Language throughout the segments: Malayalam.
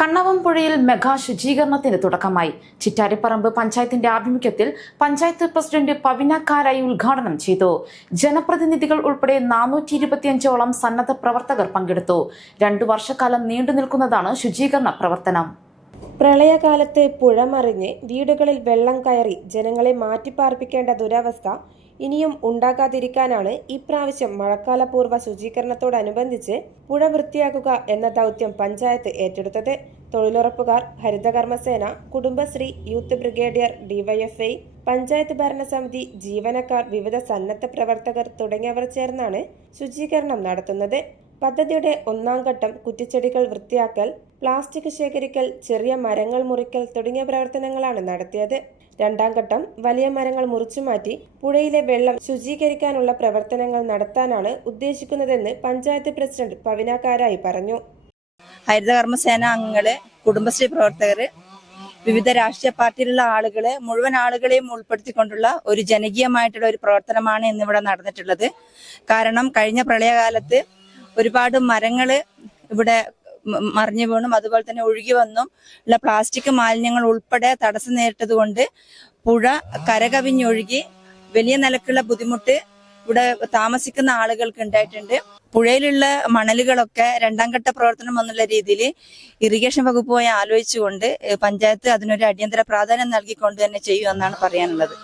കണ്ണവംപുഴയിൽ മെഗാ ശുചീകരണത്തിന് തുടക്കമായി. ചിറ്റാരിപ്പറമ്പ് പഞ്ചായത്തിന്റെ ആഭിമുഖ്യത്തിൽ പഞ്ചായത്ത് പ്രസിഡന്റ് പവിന കാരായി ഉദ്ഘാടനം ചെയ്തു. ജനപ്രതിനിധികൾ ഉൾപ്പെടെ 425ഓളം സന്നദ്ധ പ്രവർത്തകർ പങ്കെടുത്തു. 2 വർഷക്കാലം നീണ്ടു നിൽക്കുന്നതാണ് ശുചീകരണ പ്രവർത്തനം. പ്രളയകാലത്ത് പുഴ മറിഞ്ഞ് വീടുകളിൽ വെള്ളം കയറി ജനങ്ങളെ മാറ്റിപ്പാർപ്പിക്കേണ്ട ദുരവസ്ഥ ഇനിയും ഉണ്ടാകാതിരിക്കാനാണ് ഇപ്രാവശ്യം മഴക്കാലപൂർവ്വ ശുചീകരണത്തോടനുബന്ധിച്ച് പുഴ വൃത്തിയാക്കുക എന്ന ദൗത്യം പഞ്ചായത്ത് ഏറ്റെടുത്തത്. തൊഴിലുറപ്പുകാർ, ഹരിതകർമ്മസേന, Kudumbashree, youth brigadier, DYFI, panchayat ഭരണസമിതി ജീവനക്കാർ, വിവിധ സന്നദ്ധ പ്രവർത്തകർ തുടങ്ങിയവർ ചേർന്നാണ് ശുചീകരണം നടത്തുന്നത്. പദ്ധതിയുടെ 1ാം ഘട്ടം കുറ്റിച്ചെടികൾ വൃത്തിയാക്കൽ, പ്ലാസ്റ്റിക് ശേഖരിക്കൽ, ചെറിയ മരങ്ങൾ മുറിക്കൽ തുടങ്ങിയ പ്രവർത്തനങ്ങളാണ് നടത്തിയത്. 2ാം ഘട്ടം വലിയ മരങ്ങൾ മുറിച്ചുമാറ്റി പുഴയിലെ വെള്ളം ശുചീകരിക്കാനുള്ള പ്രവർത്തനങ്ങൾ നടത്താനാണ് ഉദ്ദേശിക്കുന്നതെന്ന് പഞ്ചായത്ത് പ്രസിഡന്റ് പവിന കാരായി പറഞ്ഞു. ഹരിതകർമ്മസേന അംഗങ്ങള്, കുടുംബശ്രീ പ്രവർത്തകര്, വിവിധ രാഷ്ട്രീയ പാർട്ടിയിലുള്ള ആളുകള്, മുഴുവൻ ആളുകളെയും ഉൾപ്പെടുത്തിക്കൊണ്ടുള്ള ഒരു ജനകീയമായിട്ടുള്ള ഒരു പ്രവർത്തനമാണ് ഇന്നിവിടെ നടന്നിട്ടുള്ളത്. കാരണം കഴിഞ്ഞ പ്രളയകാലത്ത് ഒരുപാട് മരങ്ങള് ഇവിടെ മറിഞ്ഞു വീണും അതുപോലെ തന്നെ ഒഴുകി വന്നും ഉള്ള പ്ലാസ്റ്റിക് മാലിന്യങ്ങൾ ഉൾപ്പെടെ തടസ്സം നേരിട്ടത് കൊണ്ട് പുഴ കരകവിഞ്ഞൊഴുകി വലിയ നിലക്കുള്ള ബുദ്ധിമുട്ട് ഇവിടെ താമസിക്കുന്ന ആളുകൾക്ക് ഉണ്ടായിട്ടുണ്ട്. പുഴയിലുള്ള മണലുകളൊക്കെ 2ാം ഘട്ട പ്രവർത്തനം എന്നുള്ള രീതിയിൽ ഇറിഗേഷൻ വകുപ്പുമായി ആലോചിച്ചുകൊണ്ട് പഞ്ചായത്ത് അതിനൊരു അടിയന്തര പ്രാധാന്യം നൽകിക്കൊണ്ട് തന്നെ ചെയ്യുമെന്നാണ് പറയാനുള്ളത്.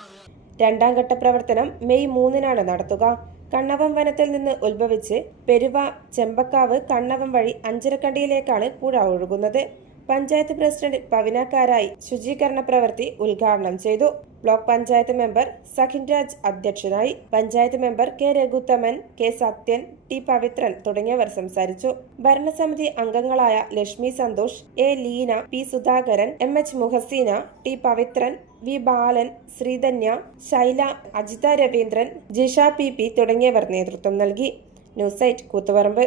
2ാം ഘട്ട പ്രവർത്തനം മെയ് 3-നാണ് നടത്തുക. കണ്ണവം വനത്തിൽ നിന്ന് ഉത്ഭവിച്ച് പെരുവ, ചെമ്പക്കാവ്, കണ്ണവം വഴി അഞ്ചരക്കണ്ടിയിലേക്കാണ് പുഴ ഒഴുകുന്നത്. പഞ്ചായത്ത് പ്രസിഡന്റ് പവിന കാരായി ശുചീകരണ പ്രവൃത്തി ഉദ്ഘാടനം ചെയ്തു. ബ്ലോക്ക് പഞ്ചായത്ത് മെമ്പർ സഖിൻരാജ് അധ്യക്ഷനായി. Panchayat member K Raghuthaman, K Sathyan, T Pavithran തുടങ്ങിയവർ സംസാരിച്ചു. ഭരണസമിതി അംഗങ്ങളായ Lakshmi Santhosh, A Leena, P Sudhakaran, MH Muhaseena, T Pavithran, V Balan, Sreedhanya, Shaila, Ajitha Raveendran, Jisha PP തുടങ്ങിയവർ നേതൃത്വം നൽകി. ന്യൂസ് 8 കൂത്തുപറമ്പ്.